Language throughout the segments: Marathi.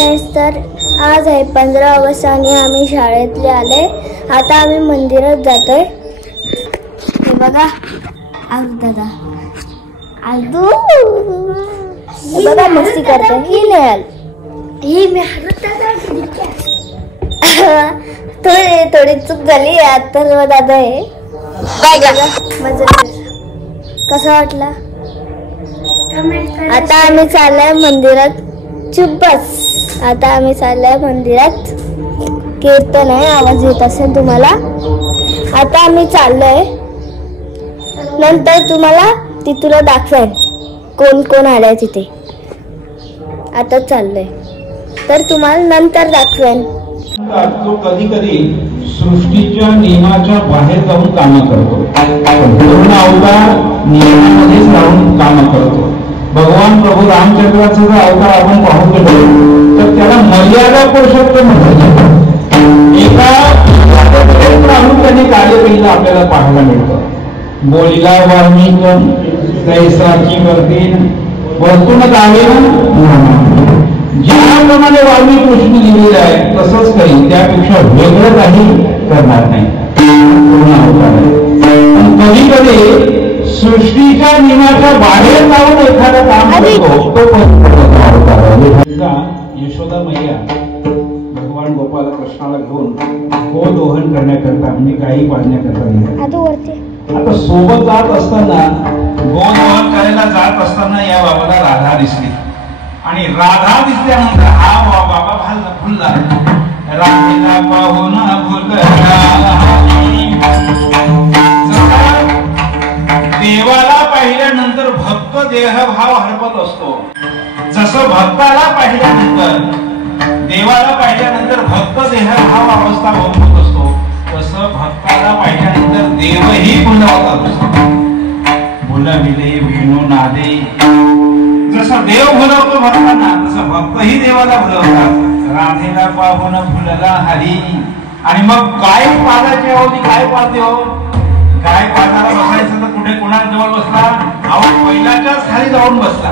फ्रेंड्स, तर आज आहे 15 ऑगस्ट आणि आम्ही शाळेतले आले. आता आम्ही मंदिरात जातोय. हे बघा आजू दादा, आजू बघा मस्ती करते. ही नेल ही मी थोडी चूक झाली आता दादा. हे मजा कसं वाटलं? आता आम्ही चाललोय मंदिरात. चुप बस. आता आम्ही चाललोय मंदिरात. कीर्तन आहे, आवाज येत असेल तुम्हाला. आता आम्ही चाललोय. नंतर तुम्हाला तिथून दाखवेन कोण कोण आलाय तिथे. आता चाललोय तर तुम्हाला नंतर दाखवेन. तो कधी कधी सृष्टीच्या नियमाच्या बाहेर जाऊन काम करतो. पूर्ण अवतार नियमामध्येच राहून काम करतो. भगवान प्रभू रामचंद्राचा जर अवतार आपण पाहू गेलो तर त्याला मर्यादा पुरुषोत्तम म्हणतात. एका राहून त्यांनी कार्य केलेलं आपल्याला पाहायला मिळतं. बोलिला वाल्मिक तैसाची करतीन वस्तून गावेन. ज्याप्रमाणे वाल्मिक कृष्ण लिहिलेलं आहे तसंच काही त्यापेक्षा वेगळं काही करणार नाही. कधी कधी सृष्टीच्या नियमाच्या बाहेर जाऊन एखादा काम करतो तो यशोदा मैया भगवान गोपाल कृष्णाला घेऊन गोदोहन करण्याकरता म्हणजे गायी पाळण्याकरता आता सोबत जात असताना गोदोहन करायला जात असताना या बाबाला राधा दिसली. आणि राधा दिसल्यानंतर हा बाबा फुलला. राधेला पाहून देवाला पाहिल्यानंतर भक्त देहभाव हरपत असतो. जसं भक्ताला पाहिल्यानंतर देवाला पाहिल्यानंतर भक्त देहभाव अवस्था होत असतो तसं भक्ताला पाहिल्यानंतर देवही फुलवतात असतो. फुलविले वेणू नादे. जसं देव भुलवतो भक्तांना तसं भक्तही देवाला भुलवतात. राधेला पाहून फुलला हरी. आणि मग गाय पादाची होती. काय पाळते हो? गाय पादाला बसायचं तर कुठे कोणाच्या जवळ बसला? अहो बैलाच्याच खाली जाऊन बसला.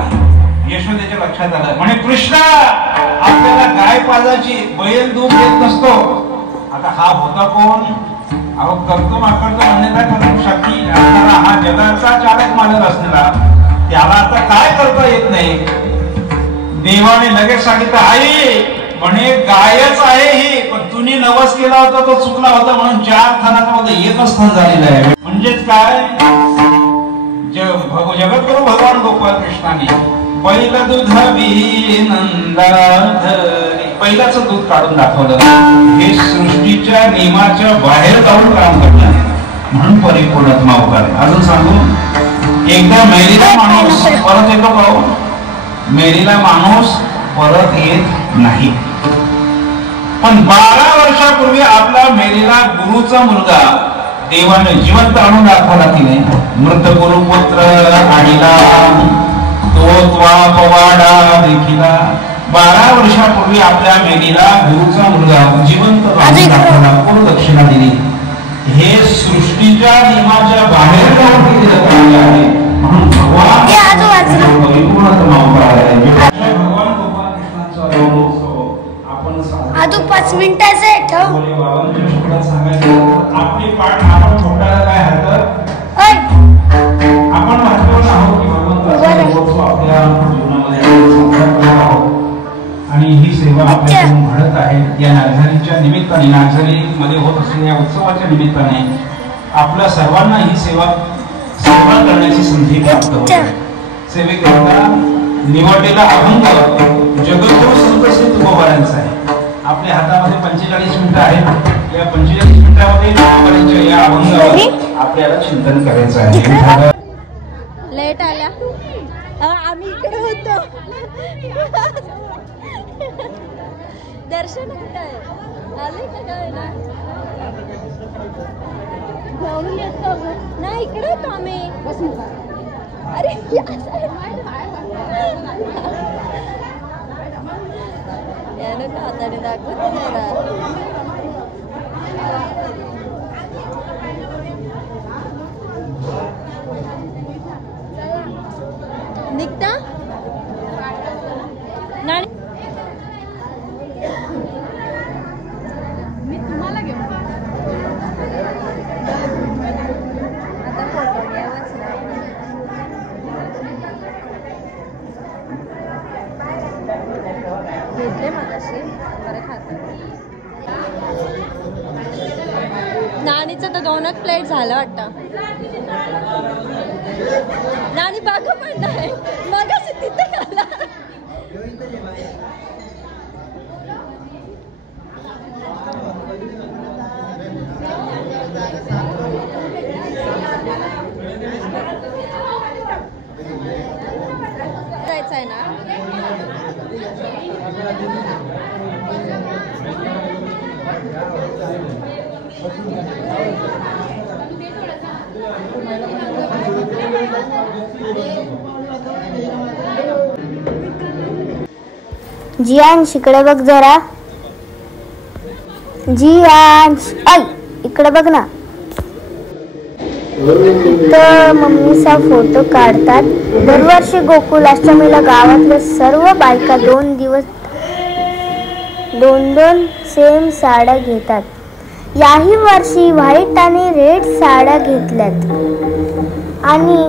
यशोदेच्या लक्षात आलं म्हणे कृष्ण आपल्याला गाय पादाची बैल दूध देत नसतो. आता हा होता कोण? अहो करतो माकडतो अन्यथा करून शक्ती असणारा हा जगाचा चालक मालक असणारा त्याला आता काय करता येत नाही. देवाने लगेच सांगितलं आई म्हणे गायच आहे ही, पण तुम्ही नवस केला होता तो चुकला होता म्हणून 4 स्थानामध्ये एकच स्थान झालेलं आहे. म्हणजेच काय जगद्गुरु भगवान गोपाल कृष्णाने बैल दुधावी नंदाधरी बैलाचं दूध काढून दाखवलं. हे सृष्टीच्या नियमाच्या बाहेर जाऊन काम करणार म्हणून परिपूर्णत्मा उभारली. अजून सांगू एकदा मेरीला माणूस परत येतो का? मेरीला माणूस परत येत नाही. पण 12 वर्षापूर्वी आपला मेरीला गुरुचा मुलगा देवाने जिवंत आणून दाखवला की नाही. मृत गुरुपुत्र आणिला तो पवाडा देखीला. 12 वर्षापूर्वी आपल्या मेरीला गुरुचा मुलगा जिवंत आणून दाखवला. गुरु दक्षिणा दिली. हे सृष्टीच्या नियमाच्या बाहेर जाऊन केलेलं कार्य आहे म्हणून भगवान परिपूर्णत्मा उभारली. भगवान गोपाल कृष्णाचा जन्मोत्सव आपण आजू 5 मिनिटाचं आहे. बाबांच्या शब्दात सांगायचं आपली पाठ आपण ठोकायला काय हरकत? आपण महत्त्वपूर्ण आहोत की भगवंताचा जन्मोत्सव आपल्या जीवनामध्ये आहोत आणि ही सेवा आपल्याकडून घडत आहे. या नागझरीच्या निमित्ताने नागझरीमध्ये होत असलेल्या उत्सवाच्या निमित्ताने आपल्या सर्वांना ही सेवा करण्याची संधी प्राप्त होते. सेवेकरता निवडलेला अभंग जगद्गुरु संत श्री तुकोबारांचा आहे. आपल्या हातामध्ये 45 मिनिटं आहेत. या 45 मिनिटांमध्ये तुकोबारांच्या या अभंगावर आपल्याला चिंतन करायचं आहे. लेट आल्या आम्ही इकडे होतो. दर्शन कुठं आहे? आले का काय? जाऊन येतो ना. इकडे होतो आम्ही. अरे यानं का हाताने दाखवत निघता खाल्ले मगाशी, बरं खाते. नानीचं तर 2च प्लेट झालं वाटतं. नानी बघा पण नाही मगाशी तिथे खाल्ला. जायचं आहे ना. जियांश इकडे बघ जरा. जियांश ऐ इकडे बघ ना. तर मम्मीचा फोटो काढतात. दरवर्षी गोकुलाष्टमीला गावातल्या सर्व बायका 2 दिवस 2 सेम साड्या घेतात. याही वर्षी व्हाईट आणि रेड साड्या घेतल्यात आणि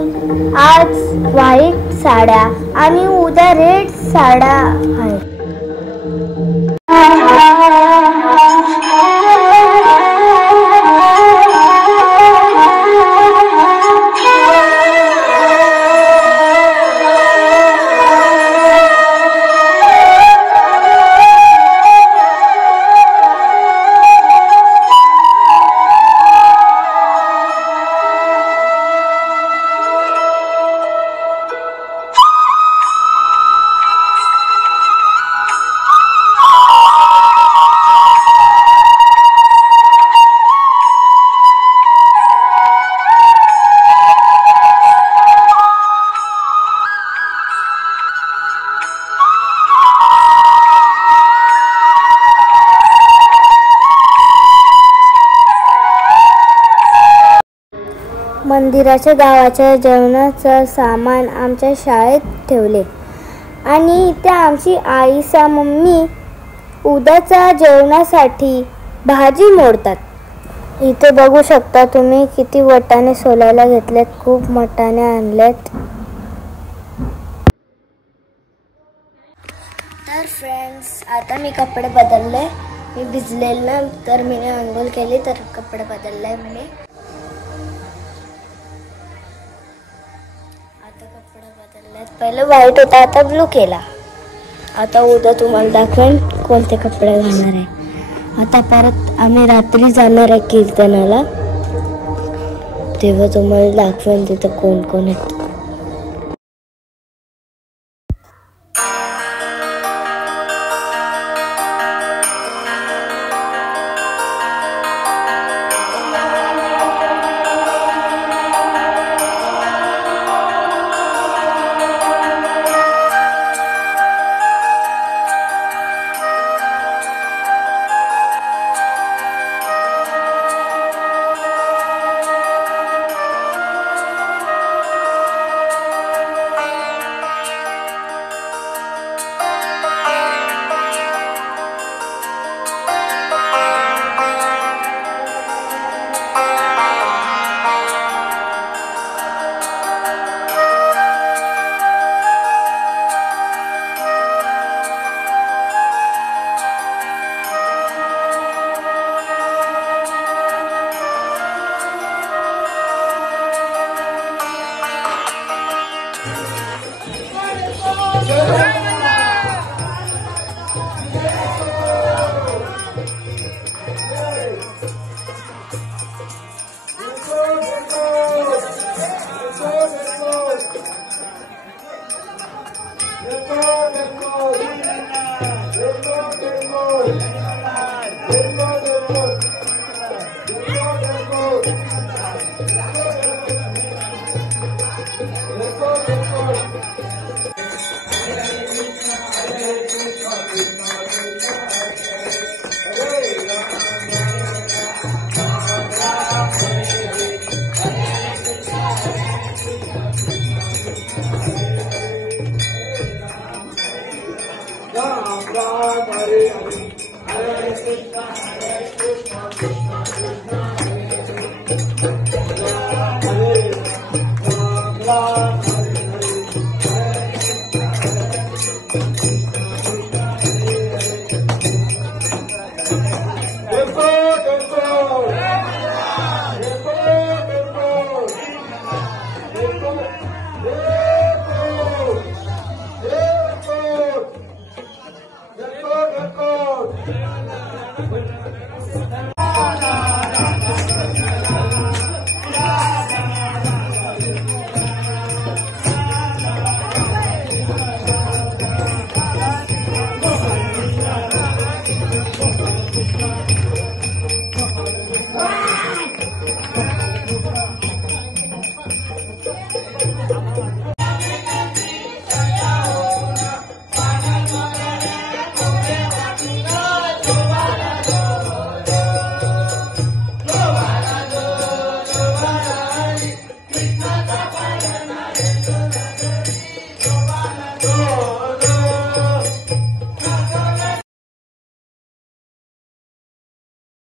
आज व्हाईट साड्या आणि उद्या रेड साड्या आहेत. मंदिराच्या गावाच्या जेवणाचं सामान आमच्या शाळेत ठेवले आणि इथे आमची आईचा मम्मी उद्याच्या जेवणासाठी भाजी मोडतात. इथे बघू शकता तुम्ही किती वाटाणे सोलायला घेतलेत. खूप वाटाणे आणलेत. तर फ्रेंड्स आता मी कपडे बदलले. मी भिजलेले ना तर मी अंघोळ केली तर कपडे बदलले म्हणे. पहिले व्हाईट होता आता ब्लू केला. आता उद्या तुम्हाला दाखवेन कोणते कपडे घालणार आहे. आता परत आम्ही रात्री जाणार आहे कीर्तनाला, तेव्हा तुम्हाला दाखवेन तिथं कोण कोण आहेत.